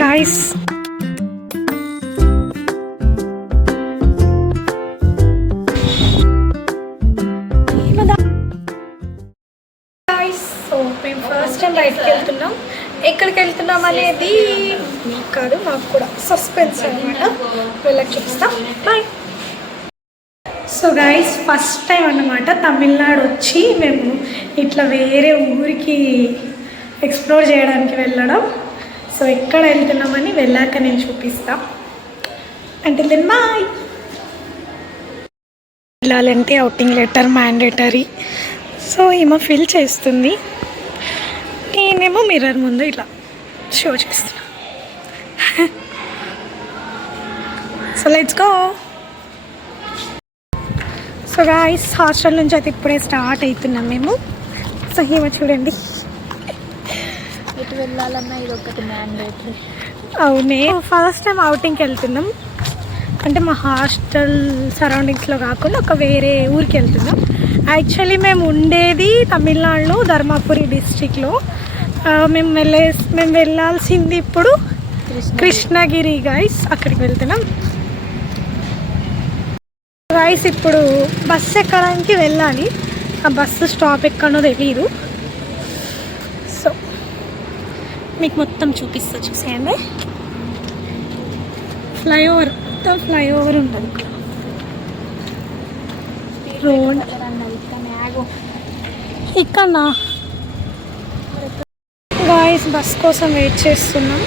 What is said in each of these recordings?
Guys so మేము first time బయటకు వెళ్తున్నాం. ఎక్కడికి వెళ్తున్నాం అనేది మీకు కాదు, మాకు కూడా సస్పెన్స్ అనమాట. వెళ్ళకి చూపిస్తాం. Bye. So guys first time అన్నమాట తమిళనాడు వచ్చి మేము ఇట్లా వేరే ఊరికి ఎక్స్ప్లోర్ చేయడానికి వెళ్ళడం. సో ఎక్కడ వెళ్తున్నామని వెళ్ళాక నేను చూపిస్తాను. అంటే దెన్ బాయ్. వెళ్ళాలంటే అవుటింగ్ లెటర్ మ్యాండేటరీ. సో ఏమో ఫిల్ చేస్తుంది, నేనేమో మిర్రర్ ముందు ఇట్లా షో చేస్తున్నా. So let's go. So guys hostel నుంచి అయితే ఇప్పుడే స్టార్ట్ అవుతున్నాం మేము. సో ఏమో చూడండి, ఎటు వెళ్ళాలన్నా ఇది ఒకటి మ్యాండేటరీ. అవునే ఫస్ట్ టైం అవుటింగ్కి వెళ్తున్నాం. అంటే మా హాస్టల్ సరౌండింగ్స్లో కాకుండా ఒక వేరే ఊరికి వెళ్తున్నాం. యాక్చువల్లీ మేము ఉండేది తమిళనాడులో ధర్మపురి డిస్ట్రిక్ట్లో. మేము వెళ్ళాల్సింది ఇప్పుడు కృష్ణగిరి గైస్, అక్కడికి వెళ్తున్నాం. గైస్ ఇప్పుడు బస్సు ఎక్కడానికి వెళ్ళాలి. ఆ బస్సు స్టాప్ ఎక్కడో తెలియదు. సో మీకు మొత్తం చూపిస్తా, చూసేయండి. ఫ్లైఓవర్, మొత్తం ఫ్లైఓవర్ ఉంటుంది ఇక్కడ. రోడ్ ఇక్కడ గాయస్ బస్ కోసం వెయిట్ చేస్తున్నాం.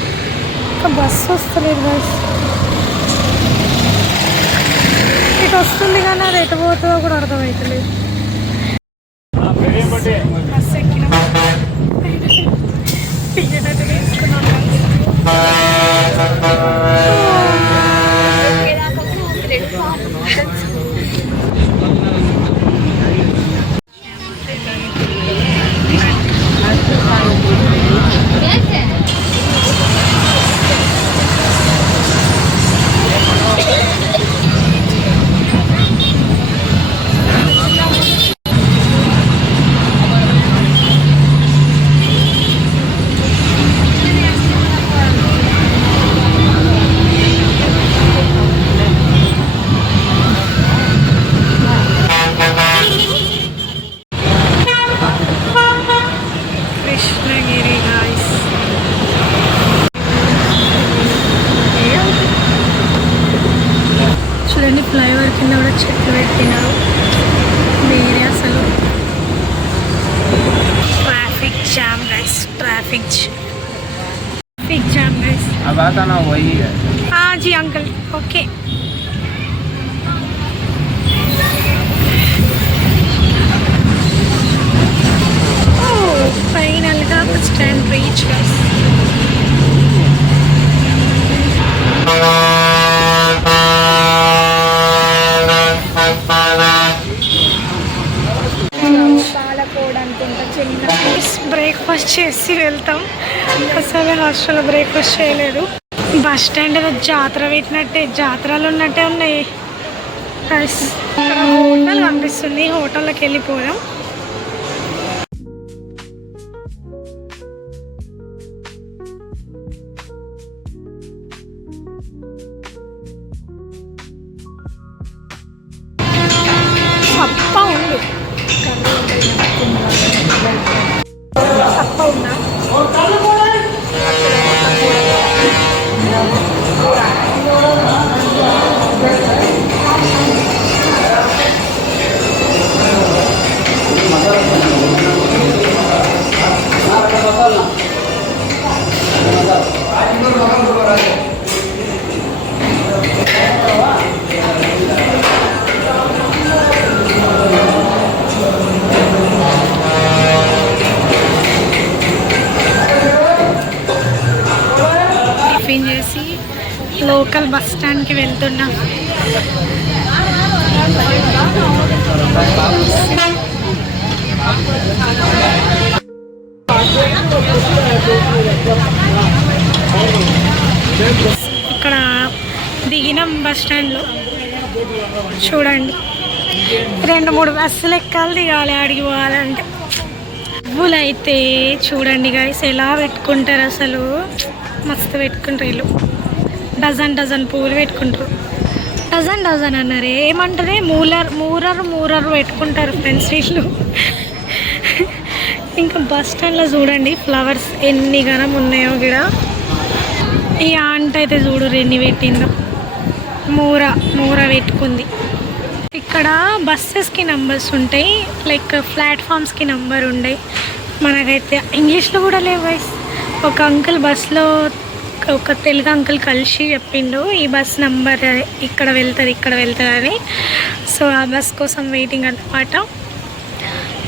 ఇంకా బస్సు వస్తలేదు గాయస్. ఇటు వస్తుంది కానీ అది ఎటు పోతుందో కూడా అర్థమవుతలేదు. బస్సు ఎక్కినాం, టికెట్ అయితే తీసుకున్నాం. ఫ్లైఓవర్ కింద కూడా చెట్లు పెట్టినారు. వేరే అసలు traffic jam guys, traffic jam guys. जी अंकल ओके. ఫైనల్గా bus stand reach guys. Breakfast చేసి వెళ్తాం. అసలు హాస్టల్లో బ్రేక్ఫాస్ట్ చేయలేదు. బస్ స్టాండ్ ఏదో జాతర పెట్టినట్టే, జాతరలు ఉన్నట్టే ఉన్నాయి. ఇక్కడ హోటల్ కనిపిస్తుంది, హోటల్లోకి వెళ్ళిపోయాం. సప్ప ఉంది, సప్ప ఉందా? టిఫిన్ చేసి లోకల్ బస్ స్టాండ్కి వెళ్తున్నాం. ఇక్కడ దిగినాం బస్ స్టాండ్లో. చూడండి, 2-3 బస్సులు ఎక్కాలి, దిగాలి ఆడికి పోవాలంటే. పువ్వులు అయితే చూడండి గైస్ ఎలా పెట్టుకుంటారు అసలు, మస్తు పెట్టుకుంటారు వీళ్ళు. డజన్ డజన్ పువ్వులు పెట్టుకుంటారు. డజన్ డజన్ అన్నారు, ఏమంటారే మూరరు పెట్టుకుంటారు ఫ్రెండ్స్ వీళ్ళు. ఇంకా బస్ స్టాండ్లో చూడండి ఫ్లవర్స్ ఎన్ని గనం ఉన్నాయో ఇక్కడ. ఈ ఆంట అయితే చూడు ఎన్ని పెట్టిందో, మూర పెట్టుకుంది. ఇక్కడ బస్సెస్కి నంబర్స్ ఉంటాయి, లైక్ ప్లాట్ఫామ్స్కి నంబర్ ఉండే. మనకైతే ఇంగ్లీష్లో కూడా లేవు గైస్. ఒక అంకుల్ బస్లో ఒక తెలుగు అంకుల్ కలిసి చెప్పిండు ఈ బస్ నంబర్ ఇక్కడ వెళ్తుంది అని. సో ఆ బస్ కోసం వెయిటింగ్ అన్నమాట.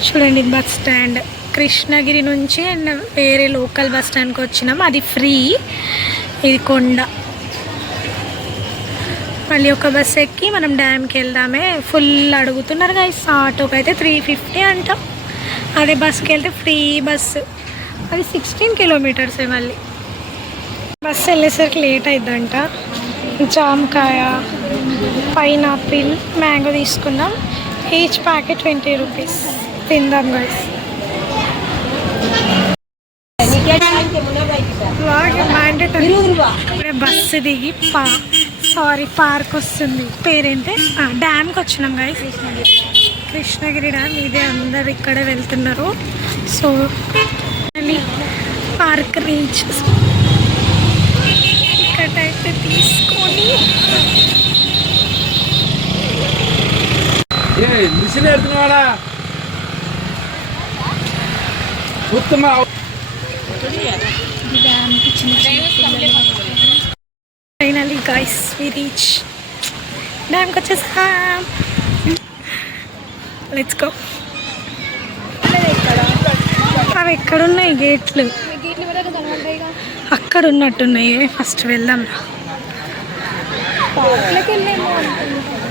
చూడండి బస్ స్టాండ్ కృష్ణగిరి నుంచి అండ్ వేరే లోకల్ బస్ స్టాండ్కి వచ్చినాం, అది ఫ్రీ. ఇది కొండ. మళ్ళీ ఒక బస్ ఎక్కి మనం డ్యామ్కి వెళ్దామే. ఫుల్ అడుగుతున్నారు గైస్. ఆటోకి అయితే 350 అంట, అదే బస్కి వెళ్తే ఫ్రీ బస్సు. అది 16 కిలోమీటర్సే. మళ్ళీ బస్సు వెళ్ళేసరికి లేట్ అయిద్దంట. జామకాయ, పైనాపిల్, మ్యాంగో తీసుకున్నాం. Each packet 20 rupees. తిందాం గైస్. బస్సు దిగి పార్క్ వస్తుంది, పేరేంటే డ్యామ్కి వచ్చినాం గైస్. కృష్ణగిరి డ్యామ్ ఇదే. అందరు ఇక్కడే వెళ్తున్నారు. సో పార్క్ రీచ్ టికెట్ అయితే తీసుకొని ఫైనలీ గైస్ వి రీచ్ డ్యామ్కి వచ్చేసాం. Let's go. అవి ఎక్కడున్నాయి గేట్లు? అక్కడ ఉన్నట్టున్నాయి. ఫస్ట్ వెళ్దాం,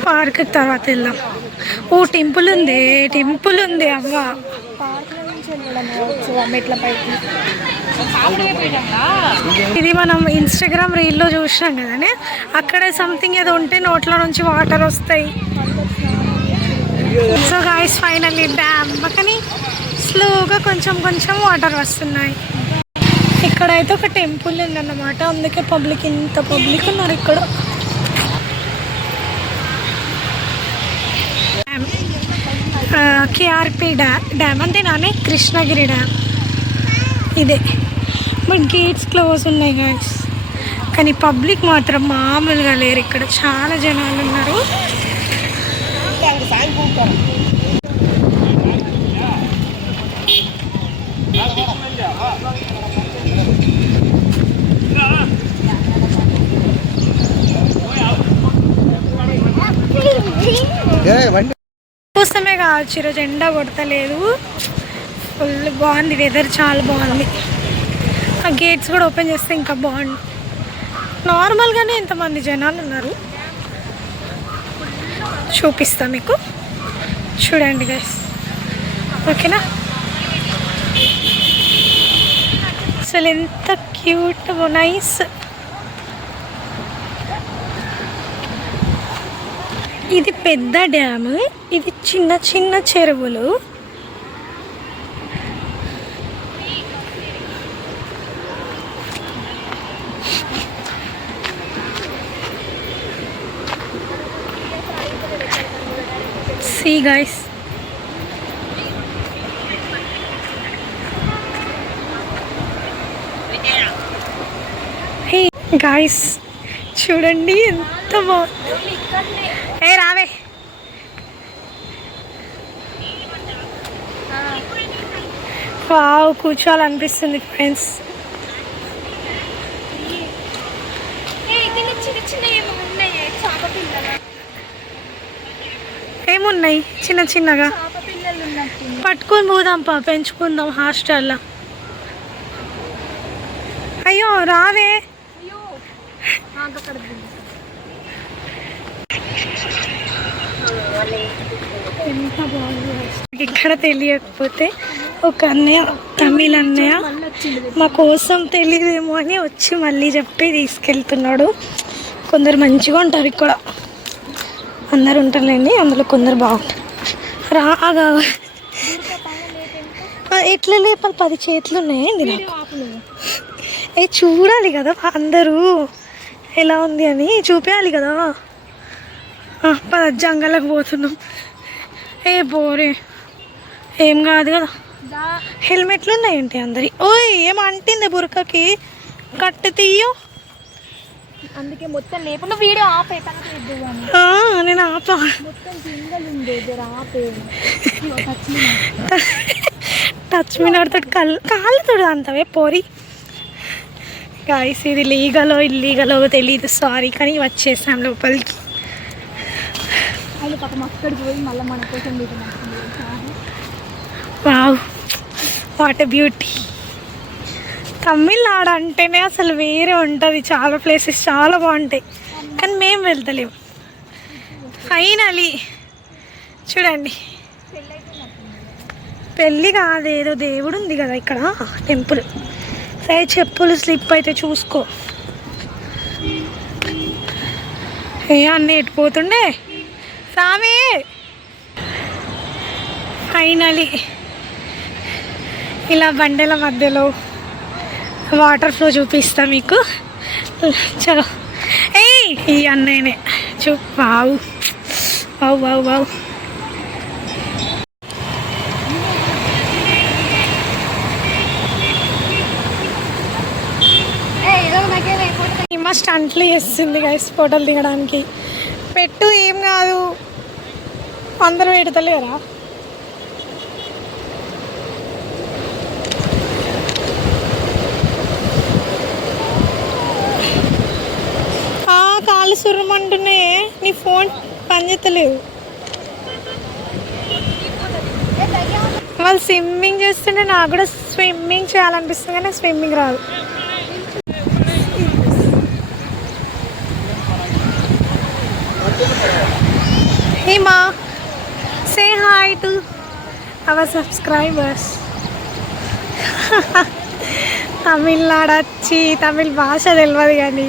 పార్క్ తర్వాత వెళ్దాం. ఓ టెంపుల్ ఉంది అవ్వ. ఇది మనం ఇన్స్టాగ్రామ్ రీల్లో చూసినాం కదనే, అక్కడ సంథింగ్ ఏదో ఉంటే నోట్లో నుంచి వాటర్ వస్తాయి. సో గాయ్స్ ఫైనల్లీ డ్యామ్ పక్కని స్లోగా కొంచెం వాటర్ వస్తున్నాయి. ఇక్కడైతే ఒక టెంపుల్ ఉందన్నమాట, అందుకే ఇంత పబ్లిక్ ఉన్నారు ఇక్కడ. కేఆర్పి డ్యామ్ అంతేనానే, కృష్ణగిరి డ్యామ్ ఇదే. బట్ గేట్స్ క్లోజ్ ఉన్నాయి గాయస్, కానీ పబ్లిక్ మాత్రం మామూలుగా లేరు. ఇక్కడ చాలా జనాలు ఉన్నారు. కోసమే కావచ్చు ఈరోజు ఎండ కొడతలేదు. ఫుల్ బాగుంది వెదర్, చాలా బాగుంది. ఆ గేట్స్ కూడా ఓపెన్ చేస్తే ఇంకా బాగుంది. నార్మల్గానే ఎంతమంది జనాలు ఉన్నారు చూపిస్తా మీకు, చూడండి గైస్. ఓకేనా? అసలు ఎంత క్యూట్, నైస్. ఇది పెద్ద డ్యామ్, ఇది చిన్న చెరువులు. See guys, hey guys, చూడండి ఎంత బాగుంది. ఏ రావే, వావ్ కూర్చోవాలనిపిస్తుంది ఫ్రెండ్స్. ఏమున్నాయి చిన్నగా పట్టుకొని పోదాంపా, పెంచుకుందాం హాస్టల్లో. అయ్యో రావే. ఎంత బాగుంది. ఇక్కడ తెలియకపోతే ఒక అన్నయ్య, తమిళ అన్నయ్య, మా కోసం తెలియదేమో అని వచ్చి మళ్ళీ చెప్పి తీసుకెళ్తున్నాడు. కొందరు మంచిగా ఉంటారు ఇక్కడ, అందరు ఉంటారులేండి, అందులో కొందరు బాగుంటారు. రాగా ఎట్లా లేపాలి? 10 చేతులు ఉన్నాయండి నాకు. చూడాలి కదా అందరూ ఎలా ఉంది అని చూపించాలి కదా. జంగలకు పోతున్నాం. బోరే ఏం కాదు కదా. హెల్మెట్లు ఉన్నాయంటే అందరి. ఓయ్ ఏం అంటింది బురకకి, కట్టు తీయో. అందుకే మొత్తం లేకుండా వీడియో ఆపే. నేను ఆపా. మొత్తం సింగల్ ఉంది, ఆపే. టచ్ మీ నడుతాడు కాళ్ళతో అంతవే పోరి. గాయస్ ఇది లీగలో ఇల్లీగలో తెలీదు, సారీ, కానీ వచ్చేసాం లోపలికి. అది పాపం అక్కడికి పోయి మళ్ళీ మన కోసం wow, what a beauty. Tamil Nadu అంటేనే అసలు వేరే ఉంటుంది. చాలా ప్లేసెస్ చాలా బాగుంటాయి, కానీ మేము వెళ్తలేము. ఫైనలీ చూడండి, పెళ్ళి కాదు, ఏదో దేవుడు ఉంది కదా ఇక్కడ, టెంపుల్. సరే చెప్పులు స్లిప్ అయితే చూసుకో. అన్నీ ఎట్టిపోతుండే సామి. ఫైనలీ ఇలా బండల మధ్యలో వాటర్ ఫ్లో చూపిస్తా మీకు. చలో. ఈ అన్నయ్యనే వావ్ వావ్ వావ్ వావ్. స్టంట్లు చేస్తుంది గైస్ ఫోటోలు దిగడానికి. పెట్టు, ఏం కాదు, అందరూ పెడతలేరా? కాళ్ళు సుర్రమంటున్నాయే, నీ ఫోన్ పనిచేస్తలేదు. వాళ్ళు స్విమ్మింగ్ చేస్తుంటే నాకు కూడా స్విమ్మింగ్ చేయాలనిపిస్తుంది, కానీ స్విమ్మింగ్ రాదు. Hima, say hi to our subscribers. Tamil Nadu వచ్చి తమిళ భాష తెలియదు కానీ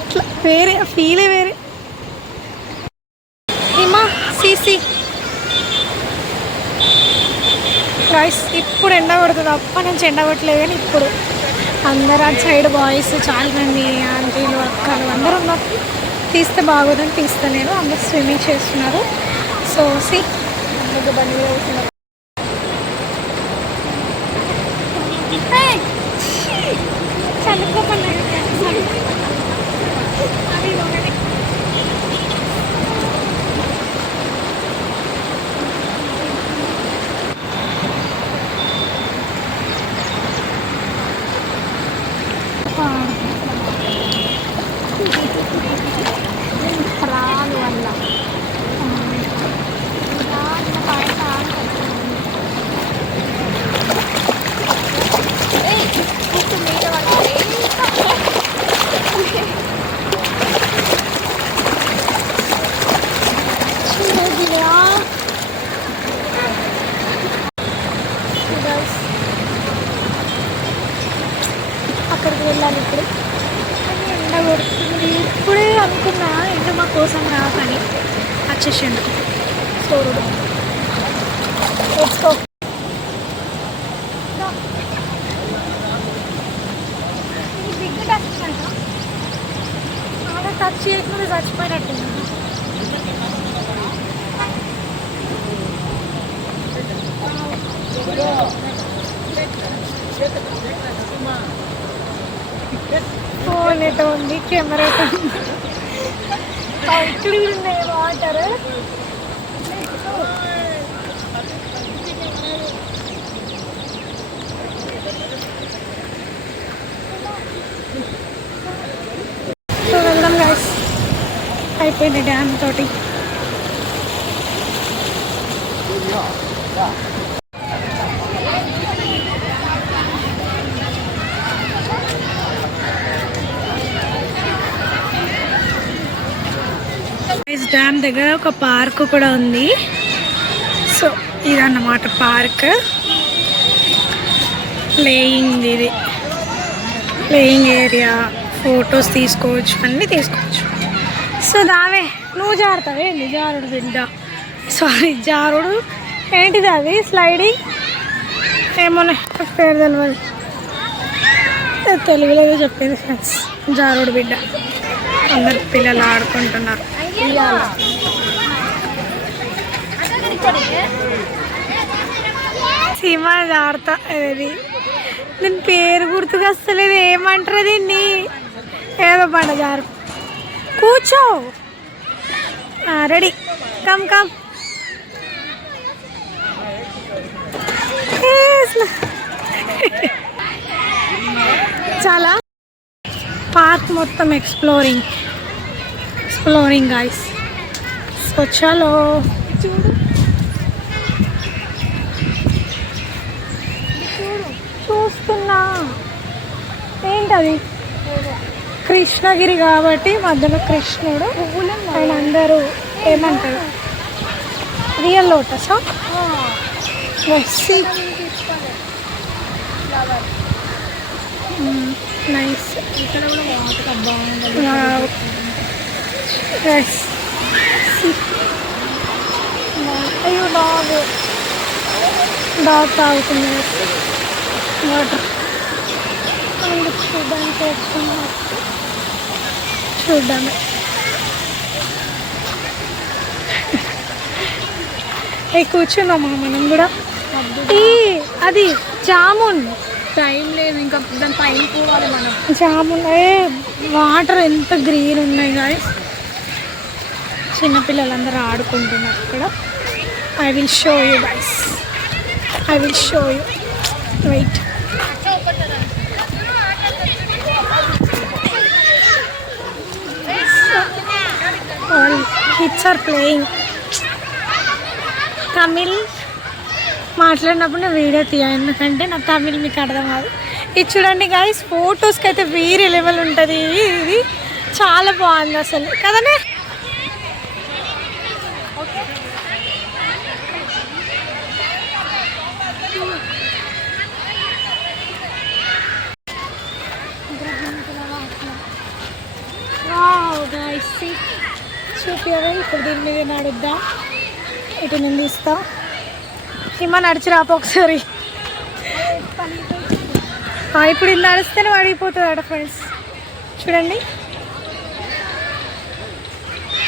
ఇట్లా వేరే ఫీలే వేరే. హిమా సీసీ గైస్, ఇప్పుడు ఎండ కొడుతుంది. అప్పటి నుంచి ఎండ కొట్టలేదు, కానీ ఇప్పుడు అందరు అటు సైడ్ బాయ్స్ చాలా మంది, ఆంటీలు అక్కలు అందరూ ఉన్నారు. తీస్తే బాగోదని తీస్తా నేను. అందరు స్విమ్మింగ్ చేస్తున్నారు. సో సి బండి మీద అవుతున్నారు. చదువుకోకుండా రాను వల్ల అక్కడికి వెళ్ళాలి ఇప్పుడు. ఎండ కొడుతుంది. ఇప్పుడే అనుకున్నా ఎండ మా కోసం రాకని, వచ్చేసిండు సోరుడు. తెచ్చుకో. బిగ్ టచ్ అంట, ఆడ టచ్ చేయకుండా చచ్చిపోయినట్టుంది. ఫోన్ ఎట ఉంది, కెమెరా ఎట ఉంది, ఇక్కడ ఉన్నాయి వాటర్. సో వెళ్దాం గైస్, అయిపోయింది డ్యామ్ తోటి. డ్యామ్ దగ్గర ఒక పార్క్ కూడా ఉంది. సో ఇదన్నమాట పార్క్. ప్లేయింగ్, ఇది ప్లేయింగ్ ఏరియా, ఫొటోస్ తీసుకోవచ్చు, అన్నీ తీసుకోవచ్చు. సో దావే నువ్వు జారుతావే, జారుడు బిడ్డ, సారీ జారుడు ఏంటిది అది, స్లైడింగ్ ఏమోనే పేరు తెలియదు, తెలుగులో చెప్పేది ఫ్రెండ్స్. జారుడు బిడ్డ, అందరు పిల్లలు ఆడుకుంటున్నారు. సీమ జాగ్రత్త, అది దీని పేరు గుర్తుకు వస్తలేదు, ఏమంటారు దీన్ని? ఏదో బండ జారు. కూర్చో, రెడీ, కమ్ కమ్. చాలా పార్క్ మొత్తం ఎక్స్ప్లోరింగ్ గాయ్స్. సో చలో చూడు, చూస్తున్నా. ఏంటది? కృష్ణగిరి కాబట్టి మధ్యలో కృష్ణుడు అండ్ అందరూ ఏమంటారు, రియల్ లోటసా? నైస్. ఇక్కడ కూడా వాటర్ బాగుంది. అయ్యో డాగ్ తాగుతుంది వాటర్. చూద్దామే. కూర్చున్నామా మనం కూడా? అది జామున్. టైం లేదు, ఇంకా దాని పైన పోవాలి మనం. జామున్ వాటర్ ఎంత గ్రీన్ ఉన్నాయి గాయ్స్. చిన్నపిల్లలందరూ ఆడుకుంటున్నారు ఇక్కడ. I will show you guys, I will show you. Wait. Kids are playing. Tamil మాట్లాడినప్పుడు నేను వీడియో తీయ, ఎందుకంటే నా తమిళ్ మీకు అర్థం కాదు. ఇది చూడండి గాయస్, ఫొటోస్కి అయితే వేరే లెవెల్ ఉంటుంది. ఇది చాలా బాగుంది అసలు కదనే. చూపించవే. ఇప్పుడు దీని మీద నడుద్దాం. ఇటు నేను తీస్తా. హిమ నడిచి రాపో ఒకసారి. ఇప్పుడు ఇది నడిస్తేనే పడిపోతుంది అట ఫ్రెండ్స్. చూడండి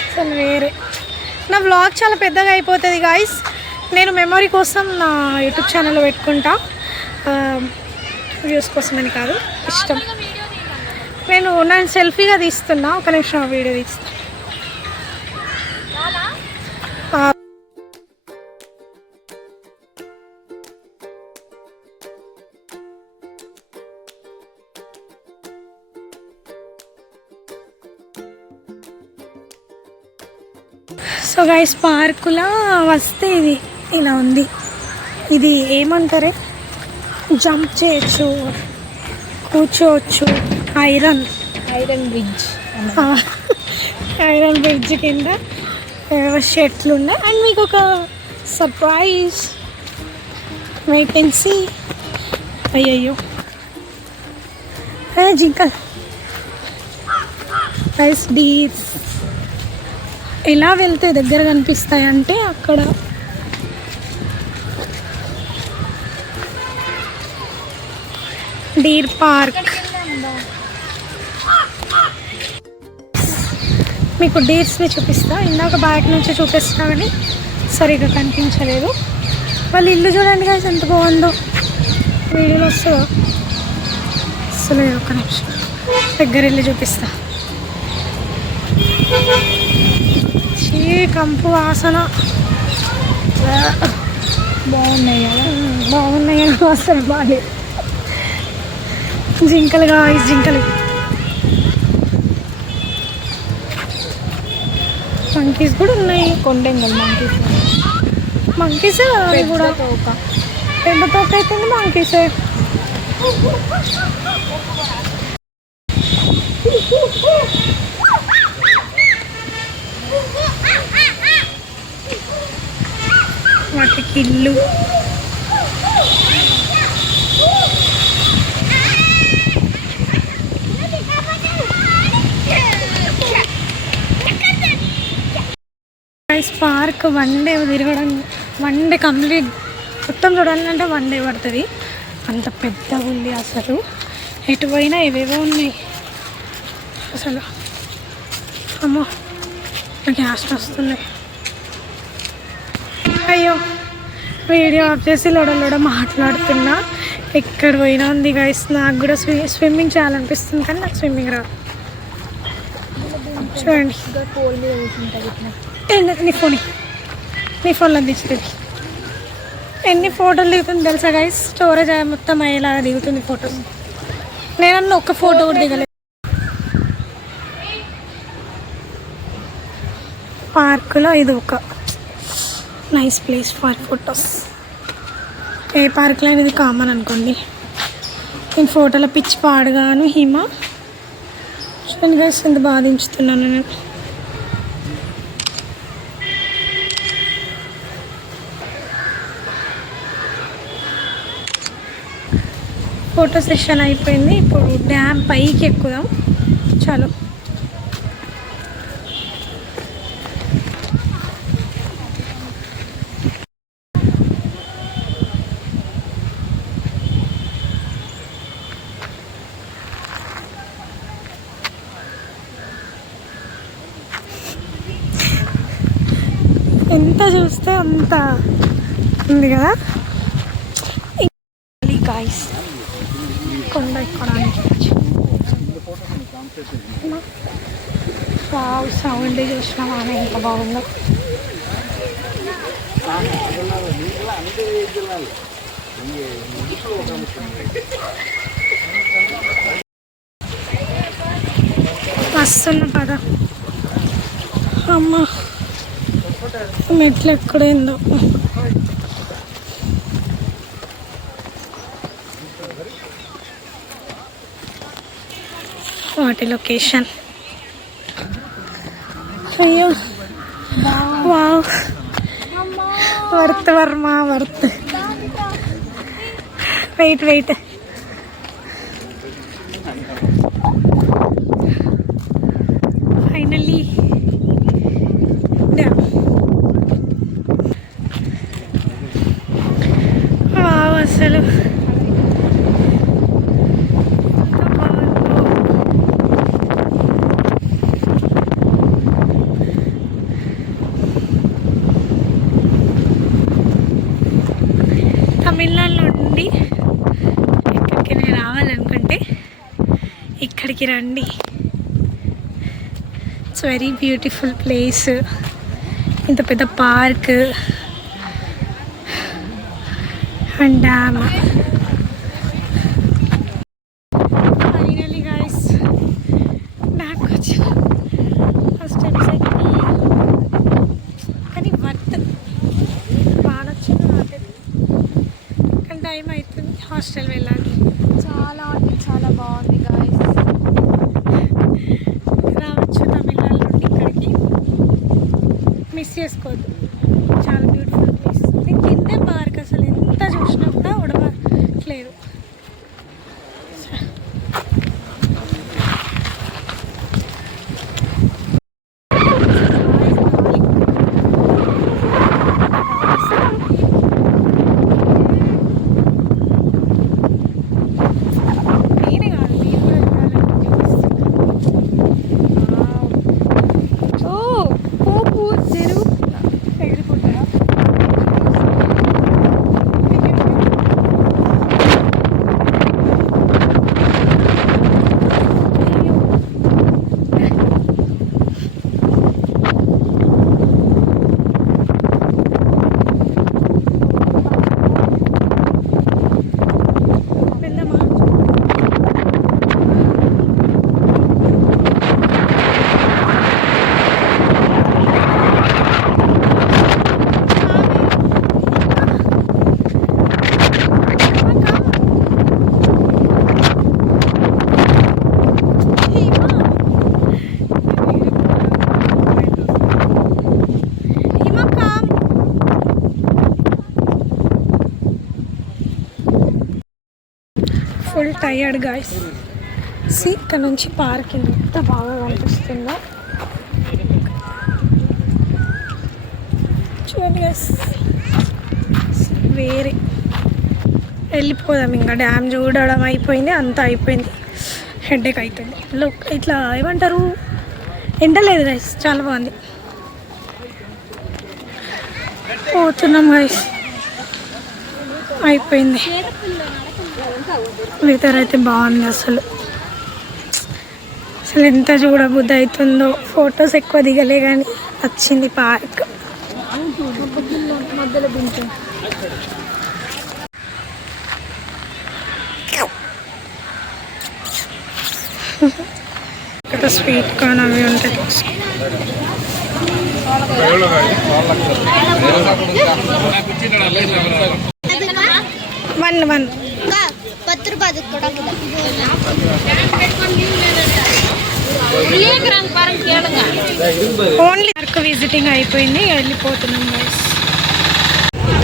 అసలు వేరే. నా వ్లాగ్ చాలా పెద్దగా అయిపోతుంది గాయస్. నేను మెమరీ కోసం నా యూట్యూబ్ ఛానల్లో పెట్టుకుంటా, వ్యూస్ కోసమని కాదు, ఇష్టం. నేను సెల్ఫీగా తీస్తున్నా. ఒక నిమిషం వీడియో తీస్తా. సో గైస్, పార్కులో వస్తే ఇది ఇలా ఉంది. ఇది ఏమంటారే, జంప్ చేయొచ్చు, కూర్చోవచ్చు. ఐరన్ బ్రిడ్జ్, ఐరన్ బ్రిడ్జ్ కింద షెట్లు ఉన్నాయి. అండ్ మీకు ఒక సర్ప్రైజ్, వేకెన్సీ. అయ్యయ్యో జింకల్ రైస్ డీర్స్ ఎలా వెళ్తే దగ్గర కనిపిస్తాయి అంటే అక్కడ డీర్ పార్క్. మీకు డీర్స్ని చూపిస్తా. ఇందాక బ్యాక్ నుంచి చూపిస్తా కానీ సరిగ్గా కనిపించలేదు. వాళ్ళ ఇల్లు చూడండి కదా ఎంత బాగుందో. వీడియోలో వస్తుందో అసలు. ఒక నిమిషం దగ్గర వెళ్ళి చూపిస్తా. కంపు వాసన బాగున్నాయి కదా, బాగున్నాయి అసలు బాగాలేదు. జింకలు కావాలి, జింకలు. మంకీస్ కూడా ఉన్నాయి. కొండెంగల్ మంకీసే అవి కూడా. పెద్ద తోక అవుతుంది మంకీసే. వాటికి ఇల్లు. పార్క్ వన్ డే తిరగడం, వన్ డే కంప్లీట్ మొత్తం చూడాలంటే 1 డే పడుతుంది. అంత పెద్దగా ఉంది అసలు. ఎటు పోయినా ఏవేవో ఉన్నాయి అసలు. అమ్మో గ్యాస్ వస్తుంది. అయ్యో వీడియో ఆఫ్ చేసి లోడ మాట్లాడుతున్నా. ఎక్కడ పోయినా ఉంది గైస్. నాకు కూడా స్విమ్మింగ్ చేయాలనిపిస్తుంది కానీ నాకు స్విమ్మింగ్ రాదు. చూడండి పోల్ మీద కూర్చుంటుంది. నీ ఫోన్లో దిగుతుంది. ఎన్ని ఫోటోలు దిగుతుంది తెలుసా గైస్. స్టోరేజ్ మొత్తం అయ్యేలాగా దిగుతుంది ఫొటోస్. నేనన్నా ఒక్క ఫోటో కూడా దిగలేదు. పార్కులో ఇది ఒక నైస్ ప్లేస్ ఫర్ ఫొటోస్. ఏ పార్క్లో అయినా ఇది కామన్ అనుకోండి. నేను ఫోటోలో పిచ్చి పాడుగాను. హిమ చూడండి గైస్ ఎంత బాగా దించుతున్నాను నేను. ఫోటో సెషన్ అయిపోయింది. ఇప్పుడు డ్యామ్ పైకి ఎక్కుదాం. చాలు ఎంత చూస్తే అంత ఉంది కదా గాయ్స్. కొండ ఎక్కడానికి సౌండ్ చూసినా ఆమె ఎంత బాగుందో. వస్తున్నా కదా అమ్మ. మెట్లు ఎక్కడైందో. వాటి లొకేషన్. అయ్యో వావ్ వర్త్ వర్మ వర్త్. వెయిట్ ఫైనల్లీ వావ్ అసలు తమిళనాడు నుండి ఎక్కడికి రావాలనుకుంటే ఇక్కడికి రండి. It's very beautiful place. ఇంత పెద్ద park and dam. Finally guys నాకు వచ్చిన స్టెప్స్ ఎక్కి కానీ వర్త్ బాగా వచ్చింది నాకైతే. కానీ టైం అవుతుంది, హాస్టల్ వెళ్ళాలి. చాలా అంటే చాలా బాగుంది గాయస్. రావచ్చు తమిళనాడు నుండి ఇక్కడికి, మిస్ చేసుకోవద్దు. చాలా బ్యూటిఫుల్ ప్లేస్. కిందే పార్క్ అసలు ఎంత చూసినా కూడా ఉడవట్లేదు. నేనే కాదు, మీరు కూడా చూడాలని చూపిస్తున్నా. ఓ పోపు చెరువు ఎగిరిపోతారా? వెళ్దామా? Full tired guys. ఇక్కడ నుంచి పార్క్ ఎంత బాగా కనిపిస్తుందో చూడండి గైస్. వేరే. వెళ్ళిపోదాం ఇంకా. డ్యామ్ చూడడం అయిపోయింది, అంతా అయిపోయింది. హెడేక్ అవుతుంది. ఇట్లా ఏమంటారు, ఎండలేదు గైస్, చాలా బాగుంది. పోతున్నాం గైస్, అయిపోయింది. వెదర్ అయితే బాగుంది. అసలు ఎంత చూడబుద్ధి అవుతుందో. ఫొటోస్ ఎక్కువ దిగలే కానీ వచ్చింది పార్క్. ఇక్కడ స్వీట్ కార్న్ అవి ఉంటాయి. వన్ 10 రూపాయలు కూడా ఓన్లీ పార్క్ విజిటింగ్ అయిపోయింది, వెళ్ళిపోతున్నాం గైస్.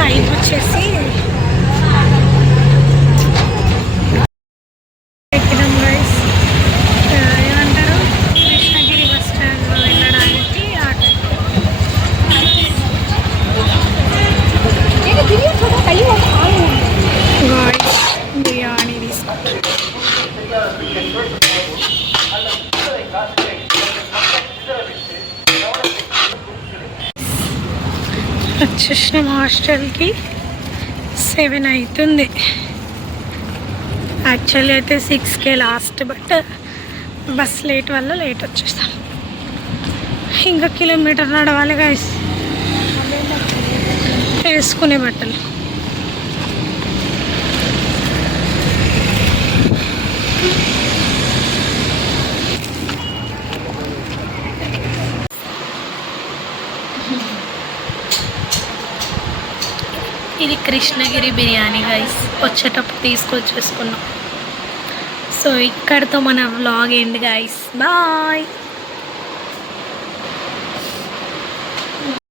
టైం వచ్చేసి ఎక్కినాం గైస్. ఏమంటారు, కృష్ణగిరి బస్ స్టాండ్లో వెళ్ళడానికి ఆ టైం. గాయ్స్ బిర్యానీ తీసుకుంటాం. వచ్చేసిన హాస్టల్కి 7 అవుతుంది. యాక్చువల్లీ అయితే 6కే లాస్ట్, బట్ బస్ లేట్ వల్ల లేట్ వచ్చేస్తాం. ఇంకా కిలోమీటర్ నడవాలి గైస్. వేసుకునే బట్టలు ఇది కృష్ణగిరి బిర్యానీ గైస్. వచ్చేటప్పుడు తీసుకొచ్చేసుకున్నాం. సో ఇక్కడితో మన వ్లాగ్ ఎండ్ గైస్. బాయ్.